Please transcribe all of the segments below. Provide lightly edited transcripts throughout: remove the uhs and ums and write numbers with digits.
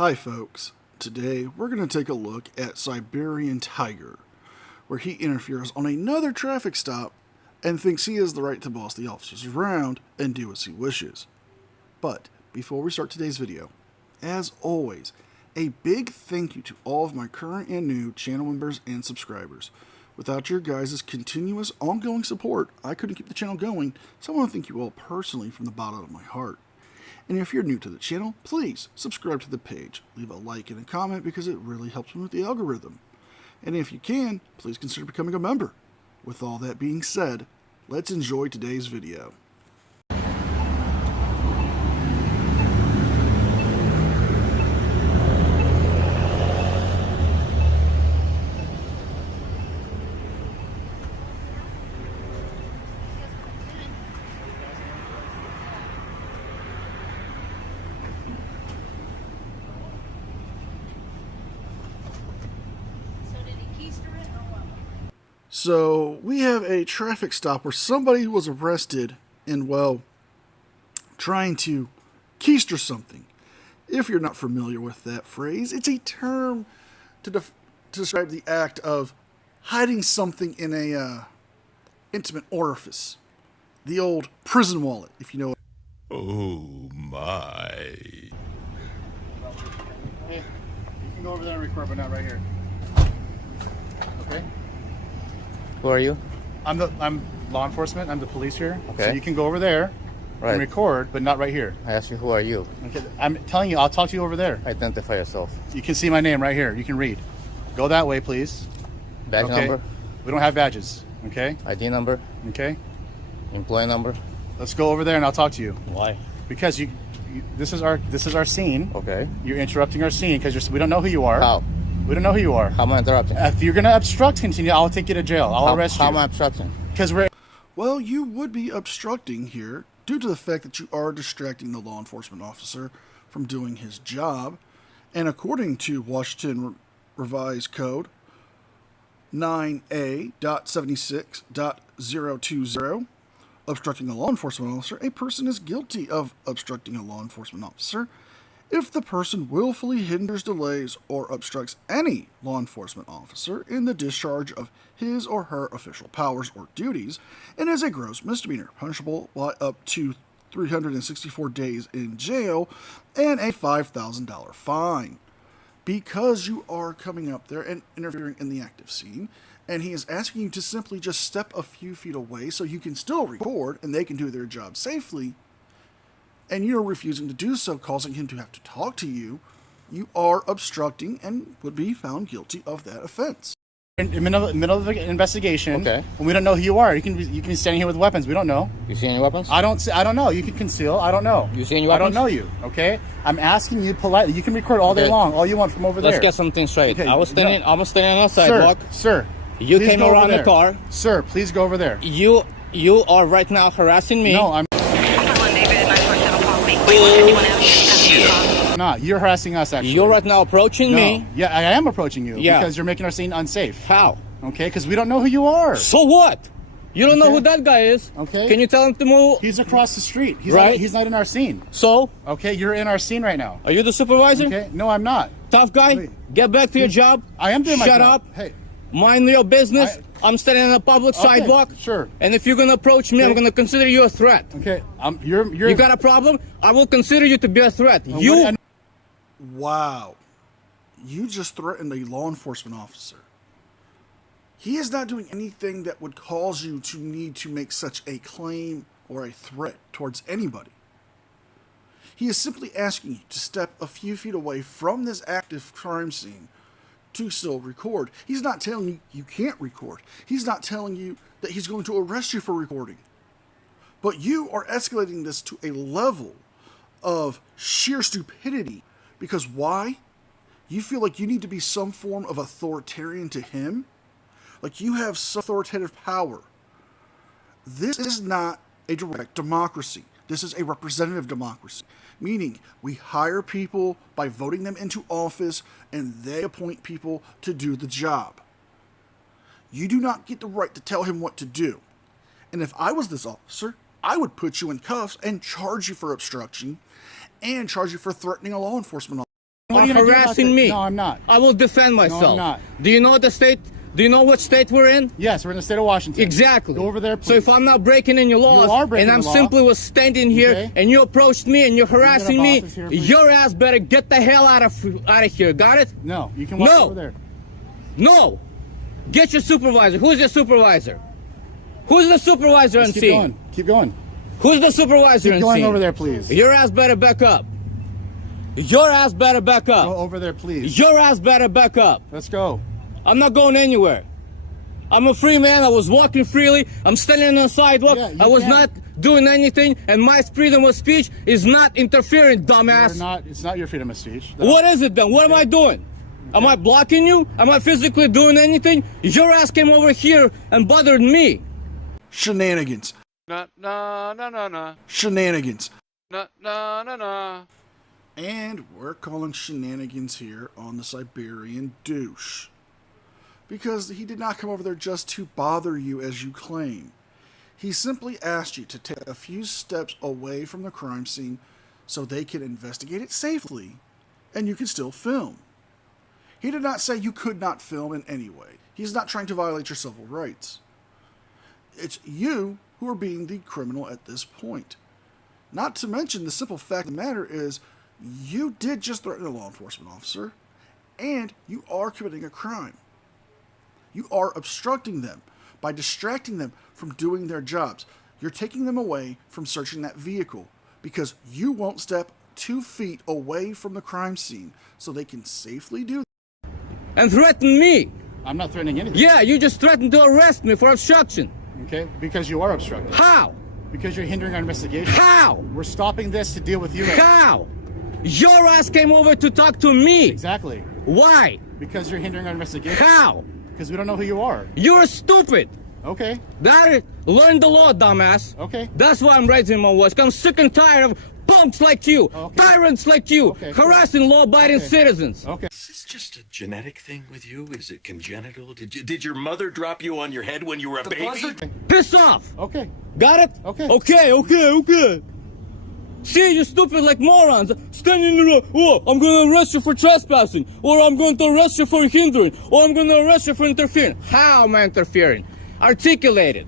Hi folks, today we're going to take a look at Siberian Tiger, where he interferes on another traffic stop and thinks he has the right to boss the officers around and do as he wishes. But before we start today's video, as always, a big thank you to all of my current and new channel members and subscribers. Without your guys' continuous ongoing support, I couldn't keep the channel going, so I want to thank you all personally from the bottom of my heart. And if you're new to the channel, please subscribe to the page, leave a like and a comment because it really helps me with the algorithm. And if you can, please consider becoming a member. With all that being said, let's enjoy today's video. So we have a traffic stop where somebody was arrested in, well, trying to keister something. If you're not familiar with that phrase, it's a term to describe the act of hiding something in a intimate orifice. The old prison wallet, if you know. Oh my. Hey, you can go over there and record, but not right here. Okay? Who are you? I'm law enforcement. I'm the police here. Okay. So you can go over there Right. and record, but not right here. I asked you, who are you? Okay. I'm telling you, I'll talk to you over there. Identify yourself. You can see my name right here. You can read. Go that way, please. Badge Okay? number, We don't have badges. Okay? ID number, Okay? employee number. Let's go over there and I'll talk to you. Why? Because this is our scene. Okay. You're interrupting our scene because we don't know who you are. How? We don't know who you are. How am I interrupting? If you're gonna obstruct, continue. I'll take you to jail. I'll arrest you. How am I obstructing? Because we're. Well, you would be obstructing here due to the fact that you are distracting the law enforcement officer from doing his job. And according to Washington Revised Code 9A.76.020, obstructing a law enforcement officer, a person is guilty of obstructing a law enforcement officer if the person willfully hinders, delays, or obstructs any law enforcement officer in the discharge of his or her official powers or duties, and is a gross misdemeanor, punishable by up to 364 days in jail and a $5,000 fine. Because you are coming up there and interfering in the active scene, and he is asking you to simply just step a few feet away so you can still record and they can do their job safely, and you're refusing to do so, causing him to have to talk to you, you are obstructing and would be found guilty of that offense. In the middle of the investigation, Okay. and we don't know who you are. You can be standing here with weapons. We don't know. You see any weapons? I don't know. You can conceal. I don't know. You see any I weapons? don't know you. Okay. I'm asking you politely. You can record all day Okay. long, all you want from over there. Let's get something straight. Okay, I was standing on the sidewalk. Sir. You please came go over around the there. car. Sir, please go over there. You are right now harassing me. No, I'm not. You're harassing us. Actually, You're right now approaching No. me. Yeah, I am approaching you. Yeah. Because you're making our scene unsafe. How? Okay, because we don't know who you are. So what? You don't know Okay. who that guy is. Okay. Can you tell him to move? He's across the street. He's Right. Not, he's not in our scene. So, Okay, you're in our scene right now. are you the supervisor? Okay, no, I'm not. Tough guy? Wait. Get back to your job. I am doing my Shut job. up. Hey, Mind your business. I'm standing on a public Okay, sidewalk. sure. And if you're gonna approach me, I'm Okay. gonna consider you a threat. okay, you're. You got a problem? I will consider you to be a threat. what- You. Wow. You just threatened a law enforcement officer. He is not doing anything that would cause you to need to make such a claim or a threat towards anybody. He is simply asking you to step a few feet away from this active crime scene to still record. He's not telling you you can't record. He's not telling you that he's going to arrest you for recording. But you are escalating this to a level of sheer stupidity. Because why? You feel like you need to be some form of authoritarian to him? Like you have some authoritative power. This is not a direct democracy. This is a representative democracy. Meaning, we hire people by voting them into office, and they appoint people to do the job. You do not get the right to tell him what to do. And if I was this officer, I would put you in cuffs and charge you for obstruction and charge you for threatening a law enforcement officer. What you gonna do about harassing that? me. No, I'm not. I will defend myself. not. Do you know the state? Do you know what state we're in? Yes, we're in the state of Washington. Exactly. Go over there, please. So if I'm not breaking in your laws, are breaking and I'm the law. simply was standing here, Okay. and you approached me and you're harassing me, bosses here, please. your ass better get the hell out of here. Got it? No, you can walk No. over there. No. Get your supervisor. Who's your supervisor? Who's the supervisor on Just keep scene? going. Keep going. Who's the supervisor Keep on going scene? over there, please. Your ass better back up. Your ass better back Go up. over there, please. Your ass better back up. Let's go. I'm not going anywhere. I'm a free man. I was walking freely. I'm standing on the sidewalk. Yeah, you I was can. not doing anything, and my freedom of speech is not interfering, You're dumbass. not, it's not your freedom of speech. What is it then? What am I doing? Am I blocking you? Am I physically doing anything? Your ass came over here and bothered me. Shenanigans. Na na na na na Shenanigans. na na na na. And we're calling shenanigans here on the Siberian douche. Because he did not come over there just to bother you as you claim. He simply asked you to take a few steps away from the crime scene so they can investigate it safely and you can still film. He did not say you could not film in any way. He's not trying to violate your civil rights. It's you who are being the criminal at this point. Not to mention the simple fact of the matter is you did just threaten a law enforcement officer and you are committing a crime. You are obstructing them by distracting them from doing their jobs. You're taking them away from searching that vehicle because you won't step 2 feet away from the crime scene so they can safely do. And threaten me. I'm not threatening anything. Yeah, you just threatened to arrest me for obstruction. Okay? Because you are obstructing. How? Because you're hindering our investigation. How? We're stopping this to deal with you. How? Your ass came over to talk to me. Exactly. Why? Because you're hindering our investigation. How? Because we don't know who you are. You're stupid. Okay. Got it? Learn the law, dumbass. Okay. That's why I'm raising my voice. I'm sick and tired of punks like you, Okay. tyrants like you, Okay, cool. harassing law-abiding Okay. citizens. Okay. Is this just a genetic thing with you? Is it congenital? Did your mother drop you on your head when you were a baby? Piss off. Okay. Got it? Okay. Okay. See, you stupid like morons. Standing in the oh, I'm gonna arrest you for trespassing, or I'm going to arrest you for hindering, or I'm gonna arrest you for interfering. How am I interfering? Articulate it.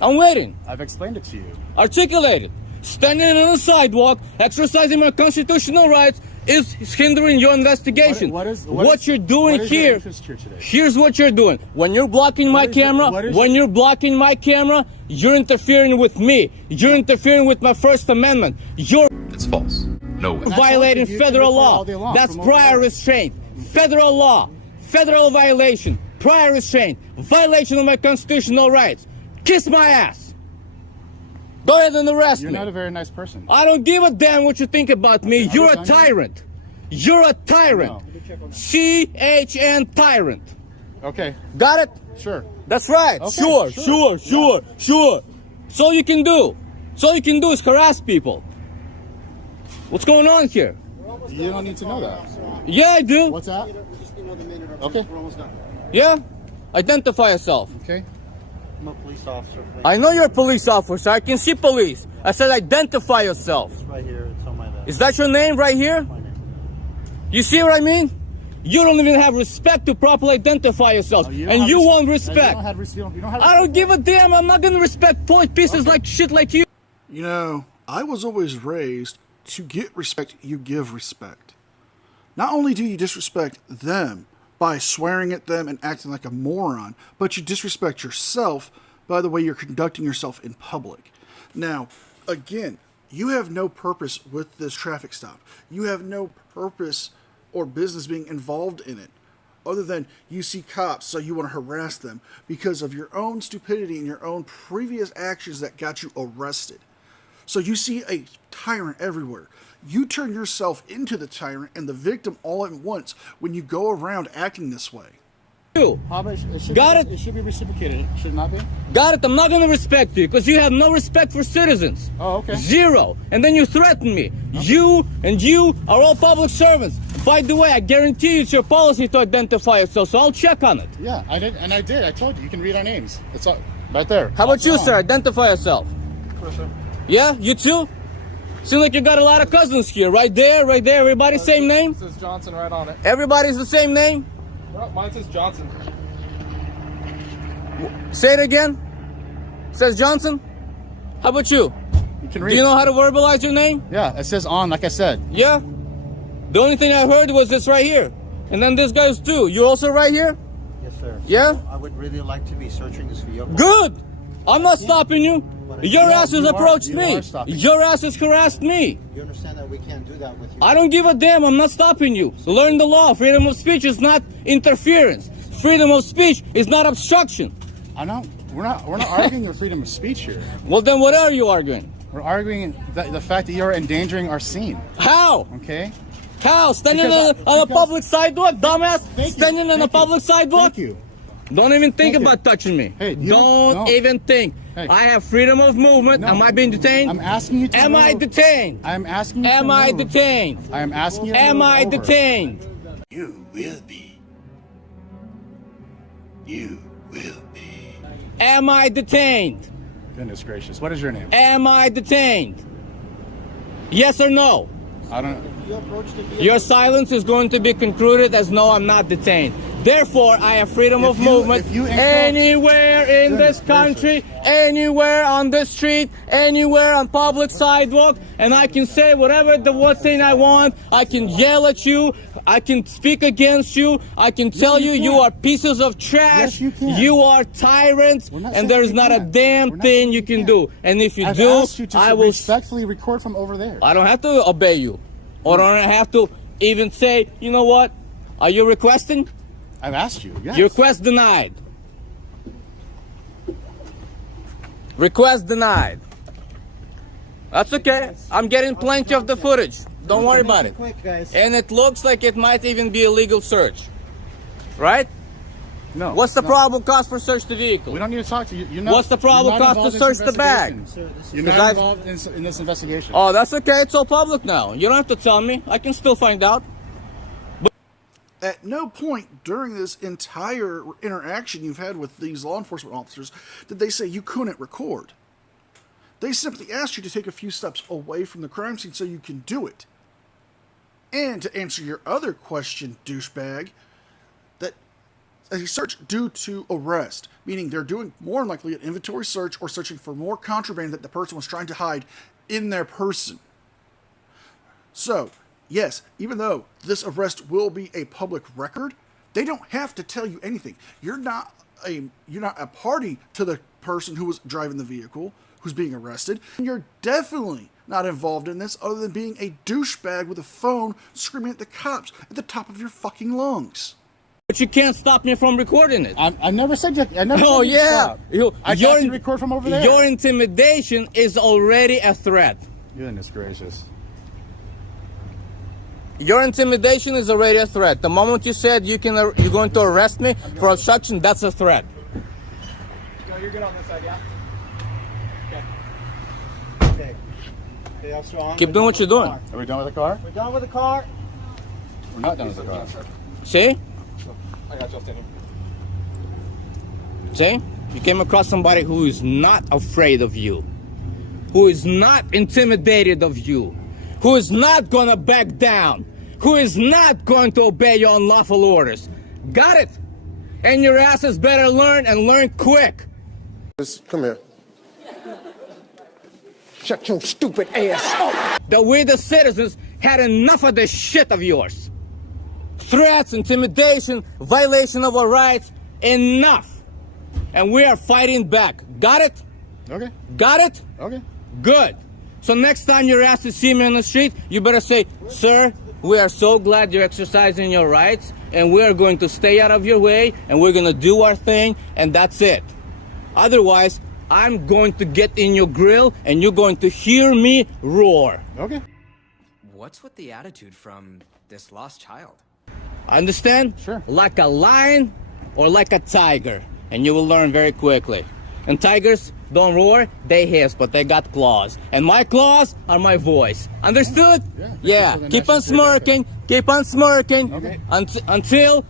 I'm waiting. I've explained it to you. Articulate it. Standing on the sidewalk, exercising my constitutional rights is hindering your investigation. What you're doing what is here, your interest here today? here's what you're doing. When you're blocking my is your- camera, what is when your- you're blocking my camera, you're interfering with me. You're interfering with my First Amendment. You're It's false. No way. violating you can federal record all law. day long That's from over prior there. restraint. Federal law. Federal violation. Prior restraint. Violation of my constitutional rights. Kiss my ass. Go ahead and arrest You're me. not a very nice person. I don't give a damn what you think about me. Okay, You're a I'll be done. tyrant. You're a tyrant. CHN tyrant. Okay. Got it? Sure. That's right. Okay, Sure. sure. That's all you can do. That's all you can do is harass people. What's going on here? You don't need to know that. Yeah, I do. What's that? Okay. Yeah? Identify yourself. Okay. I'm a police officer. I know you're a police officer. I can see police. I said identify yourself. Right here, it's on my left. Is that your name right here? My name. You see what I mean? You don't even have respect to properly identify yourself. And you want respect. You don't have I don't give a damn. I'm not gonna respect pieces like shit like you. You know, I was always raised to get respect, you give respect. Not only do you disrespect them by swearing at them and acting like a moron, but you disrespect yourself by the way you're conducting yourself in public. Now, again, you have no purpose with this traffic stop. You have no purpose or business being involved in it, other than you see cops, so you want to harass them because of your own stupidity and your own previous actions that got you arrested. So you see a tyrant everywhere. You turn yourself into the tyrant and the victim all at once when you go around acting this way. How about it? Should Got be, it? It should be reciprocated. Should it not be? Got it? I'm not gonna respect you because you have no respect for citizens. Oh, okay. Zero. And then you threaten me. You are all public servants. By the way, I guarantee it's your policy to identify yourself, so I'll check on it. Yeah, I did, and I did. I told you. You can read our names. It's all right there. How about you, sir? Identify yourself. Yeah, you too? Seems like you got a lot of cousins here. Right there, right there. Everybody same name? It says Johnson right on it. Everybody's the same name? Well, mine says Johnson. Say it again. Says Johnson? How about you? You can Do read. you know how to verbalize your name? Yeah, it says on, like I said. Yeah. The only thing I heard was this right here. And then this guy's too. You're also right here? Yes, sir. Yeah? So I would really like to be searching this vehicle. Good. I'm not stopping you. Your ass has you are- approached you me. are stopping. Your ass has harassed me. You understand that we can't do that with you? I don't give a damn. I'm not stopping you. Learn the law. Freedom of speech is not interference. Freedom of speech is not obstruction. I know. We're not arguing your freedom of speech here. Well, then what are you arguing? We're arguing the fact that you're endangering our scene. How? Okay? How? Standing Because on a because- public sidewalk, dumbass? Thank you. Standing on a Thank you. public sidewalk? Thank you. Don't even think Thank you. about touching me. Hey, you don't don't- even think. Hey. I have freedom of movement. No. Am I being detained? I'm asking you to Am I move. detained? I'm asking you Am to I move. detained? I am asking you to Am move I over. detained? You will be. You will be. Am I detained? Goodness gracious. What is your name? Am I detained? Yes or no? I don't You approach the vehicle. Your silence is going to be concluded as no, I'm not detained. Therefore, I have freedom If of you- movement if you encroach- anywhere in Goodness this country, anywhere on the street, anywhere on public sidewalk, and I can say whatever the one thing I want. I can yell at you. I can speak against you. I can tell you you can't. are pieces of trash. Yes, you can. You are tyrants, We're not and saying there's you not a can't. damn We're not thing saying you you can can't. do. And if you I've do, asked you to I will. respectfully record from over there. I don't have to obey you. Or I don't have to even say, you know what? Are you requesting? I've asked you. Yes. Your request denied. Request denied. That's okay. I'm getting plenty of the footage. Don't worry about it. Quick, guys. And it looks like it might even be a legal search. Right? No. What's the no. probable cause for search the vehicle? We don't need to talk to you. You're not, What's the probable you're not cause to involved in search the bag? investigation. Sir, this You're is Because not I've- involved in this investigation. Oh, that's okay. It's all public now. You don't have to tell me. I can still find out. At no point during this entire interaction you've had with these law enforcement officers did they say you couldn't record. They simply asked you to take a few steps away from the crime scene so you can do it. And to answer your other question, douchebag, that a search due to arrest, meaning they're doing more than likely an inventory search or searching for more contraband that the person was trying to hide in their person. So, yes, even though this arrest will be a public record, they don't have to tell you anything. You're not a party to the person who was driving the vehicle, who's being arrested. And you're definitely not involved in this other than being a douchebag with a phone screaming at the cops at the top of your fucking lungs. But you can't stop me from recording it. I never said you. I never Oh said you to yeah. stop. I got you to record from over there. Your intimidation is already a threat. Goodness gracious. Your intimidation is already a threat. The moment you said you're going to arrest me for obstruction, that's a threat. No, you're good on this side, yeah? Okay. Okay, officer, on. Keep We're doing done what with you're the doing. car. Are we done with the car? We're done with the car. We're not done with the car. See? I got you. I'll stand here. See? You came across somebody who is not afraid of you, who is not intimidated of you, who is not going to back down, who is not going to obey your unlawful orders. Got it? And your asses better learn and learn quick. Come here. Shut your stupid ass up. That we the citizens had enough of this shit of yours. Threats, intimidation, violation of our rights, enough. And we are fighting back. Got it? Okay. Got it? Okay. Good. So next time you're asked to see me on the street, you better say, sir, we are so glad you're exercising your rights, and we are going to stay out of your way, and we're going to do our thing, and that's it. Otherwise, I'm going to get in your grill, and you're going to hear me roar. Okay. What's with the attitude from this lost child? Understand? Sure. Like a lion or like a tiger, and you will learn very quickly. And tigers don't roar, they hiss, but they got claws. And my claws are my voice. Understood? Yeah. Keep on smirking. Keep on smirking. Okay.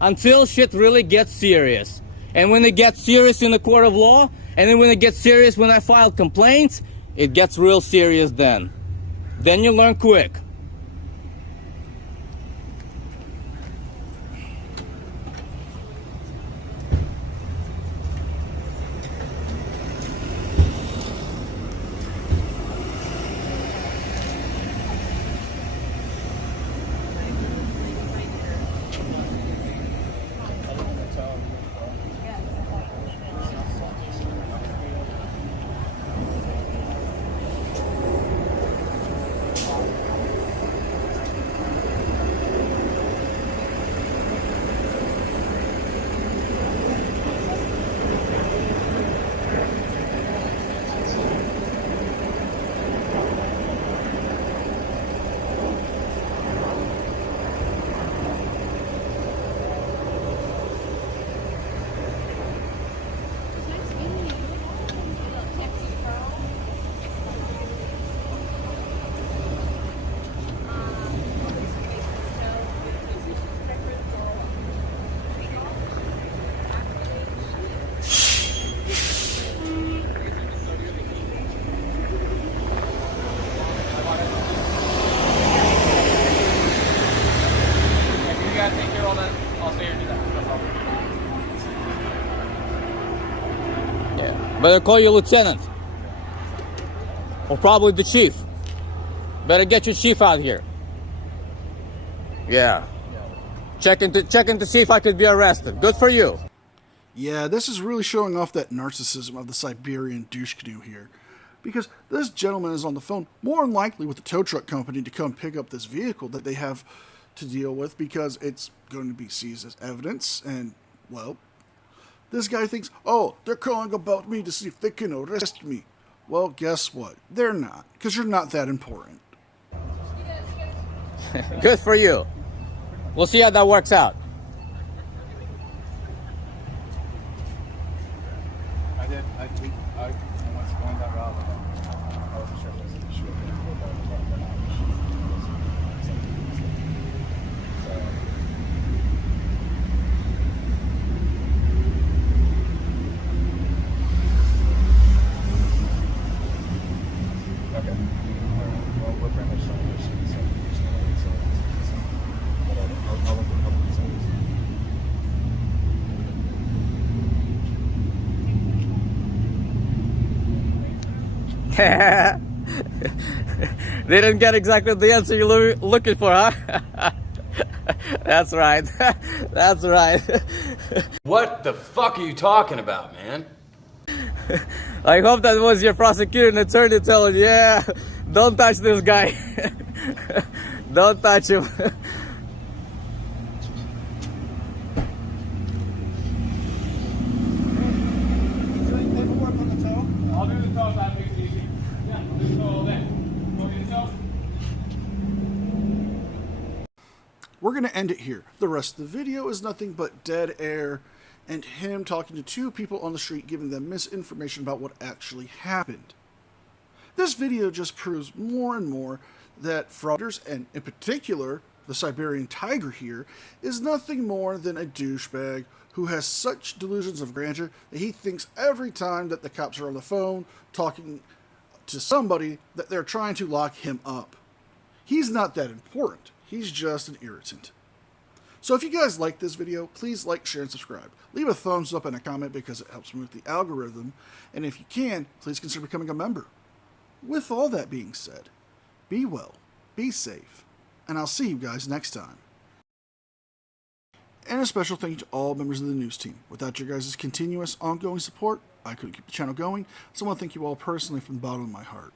Until shit really gets serious. And when it gets serious in the court of law, and then when it gets serious when I file complaints, it gets real serious then. Then you learn quick. Better call your lieutenant. Or probably the chief. Better get your chief out here. Yeah. Checking to see if I could be arrested. Good for you. Yeah, this is really showing off that narcissism of the Siberian douche canoe here. Because this gentleman is on the phone, more than likely with the tow truck company to come pick up this vehicle that they have to deal with because it's going to be seized as evidence. And, well, this guy thinks, oh, they're calling about me to see if they can arrest me. Well, guess what? They're not, because you're not that important. Good for you. We'll see how that works out. I was going that route. I wasn't sure if it was an issue. Okay. Well, we're pretty much done here. I'll look at the facilities. They didn't get exactly the answer you're looking for, huh? That's right. That's right. What the fuck are you talking about, man? I hope that was your prosecuting attorney telling you, yeah, don't touch this guy. Don't touch him. Doing paperwork on the tow? I'll do the tow, that makes it easy. Yeah, I'll do the tow all day. Want me to tow? We're going to end it here. The rest of the video is nothing but dead air and him talking to two people on the street, giving them misinformation about what actually happened. This video just proves more and more that frauditors, and in particular the Siberian tiger here, is nothing more than a douchebag who has such delusions of grandeur that he thinks every time that the cops are on the phone talking to somebody that they're trying to lock him up. He's not that important. He's just an irritant. So if you guys like this video, please like, share, and subscribe. Leave a thumbs up and a comment because it helps me with the algorithm. And if you can, please consider becoming a member. With all that being said, be well, be safe, and I'll see you guys next time. And a special thank you to all members of the news team. Without your guys' continuous, ongoing support, I couldn't keep the channel going, so I want to thank you all personally from the bottom of my heart.